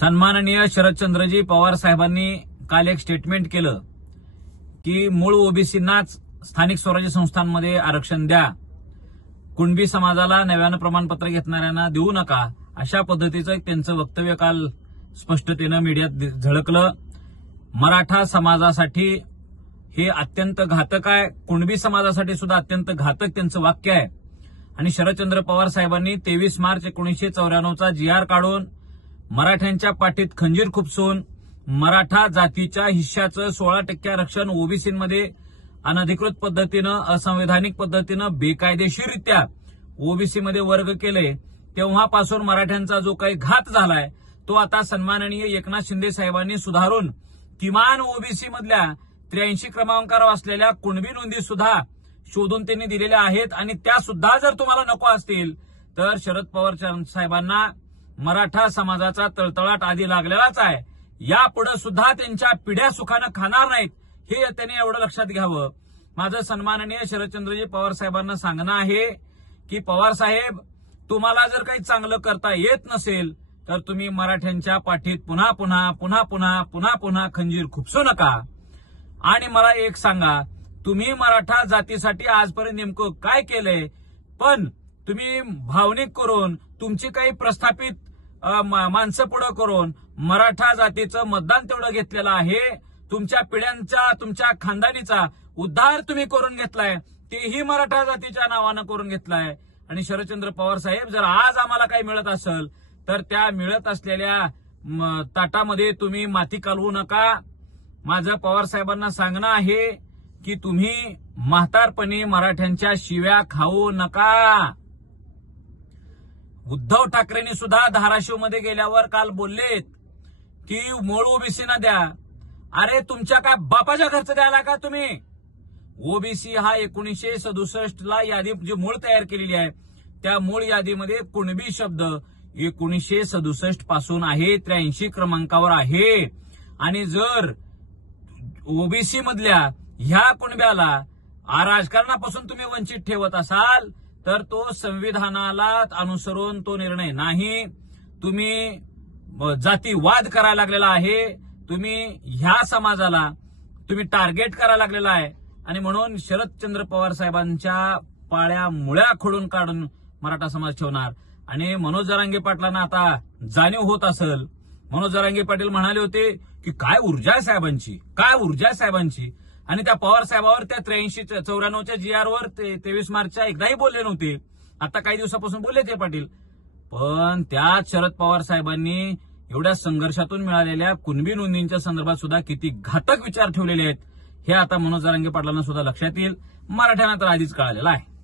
सन्माननीय शरदचंद्रजी पवार साहेबांनी काल एक स्टेटमेंट केलं की मूळ ओबीसींनाच स्थानिक स्वराज्य संस्थांमध्ये आरक्षण द्या, कुणबी समाजाला नव्यानं प्रमाणपत्र घेतणाऱ्यांना देऊ नका, अशा पद्धतीचं त्यांचं वक्तव्य काल स्पष्टतेनं मीडियात झळकलं. मराठा समाजासाठी हे अत्यंत घातक आहे, कुणबी समाजासाठी सुद्धा अत्यंत घातक त्यांचं वाक्य आहे. आणि शरदचंद्र पवार साहेबांनी 23 मार्च 1994चा GR काढून मराठ्यांच्या पाठीत खंजीर खुपसून मराठा जातीच्या हिश्श्याचं 16% आरक्षण ओबीसीमध्ये अनधिकृत पद्धतीनं, असंवैधानिक पद्धतीनं, बेकायदेशीररित्या ओबीसीमध्ये वर्ग केले. तेव्हापासून मराठ्यांचा जो काही घात झालाय तो आता सन्माननीय एकनाथ शिंदे साहेबांनी सुधारून किमान ओबीसी मधल्या 83 क्रमांकावर असलेल्या कुणबी नोंदी सुद्धा शोधून त्यांनी दिलेल्या आहेत. आणि त्या सुद्धा जर तुम्हाला नको असतील तर शरद पवार साहेबांना मराठा समाजाचा तळतळाट आधी लागलेलाच आहे. यापुढे सुद्धा त्यांच्या पिढ्या सुखानं खाणार नाहीत, हे त्यांनी एवढं लक्षात घ्यावं. माझं सन्माननीय शरदचंद्रजी पवार साहेबांना सांगणं आहे की पवार साहेब, तुम्हाला जर काही चांगलं करता येत नसेल तर तुम्ही मराठ्यांच्या पाठीत पुन्हा पुन्हा पुन्हा पुन्हा पुन्हा पुन्हा खंजीर खुपसू नका. आणि मला एक सांगा, तुम्ही मराठा जातीसाठी आजपर्यंत नेमकं काय केलंय? पण तुम्ही भावनिक करून, तुमची काही प्रस्थापित माणसं पुढे करून मराठा जातीचं मतदान तेवढं घेतलेलं आहे. तुमच्या पिढ्यांचा, तुमच्या खानदानीचा उद्धार तुम्ही करून घेतलाय, तेही मराठा जातीच्या नावानं करून घेतलाय. आणि शरदचंद्र पवार साहेब, जर आज आम्हाला काही मिळत असेल तर त्या मिळत असलेल्या ताटामध्ये तुम्ही माती कालवू नका. माझं पवार साहेबांना सांगणं आहे की तुम्ही म्हातारपणी मराठ्यांच्या शिव्या खाऊ नका. उद्धव ठाकरेंनी सुद्धा धाराशिवमध्ये गेल्यावर काल बोललेत की मूळ ओबीसीना द्या. अरे तुमच्या काय बापाच्या घरचं द्यायला का तुम्ही? ओबीसी हा 1967ला यादी जी मूळ तयार केलेली आहे त्या मूळ यादीमध्ये कुणबी शब्द 1967 पासून आहे, 83 क्रमांकावर आहे. आणि जर ओबीसी मधल्या ह्या कुणब्याला राजकारणापासून तुम्ही वंचित ठेवत असाल तर तो संविधानाला अनुसरून तो निर्णय नाही. तुम्ही जातीवाद करायला लागलेला आहे, तुम्ही ह्या समाजाला तुम्ही टार्गेट करायला लागलेला आहे. आणि म्हणून शरदचंद्र पवार साहेबांच्या पाळ्या मुळ्या खोडून काढून मराठा समाज ठेवणार. आणि मनोज जरांगे पाटलांना आता जाणीव होत असेल. मनोज जरांगे पाटील म्हणाले होते की काय ऊर्जा आहे साहेबांची, काय ऊर्जा आहे साहेबांची. आणि त्या पवार साहेबावर त्या 93-94च्या GR वर 23 मार्चच्या एकदाही बोलले नव्हते. आता काही दिवसापासून बोलले ते पाटील. पण त्याच शरद पवार साहेबांनी एवढ्या संघर्षातून मिळालेल्या कुणबी नोंदींच्या संदर्भात सुद्धा किती घातक विचार ठेवलेले आहेत हे आता मनोज जरांगे पाटलांना सुद्धा लक्षात येईल. मराठ्यांना तर आधीच कळालेलं आहे.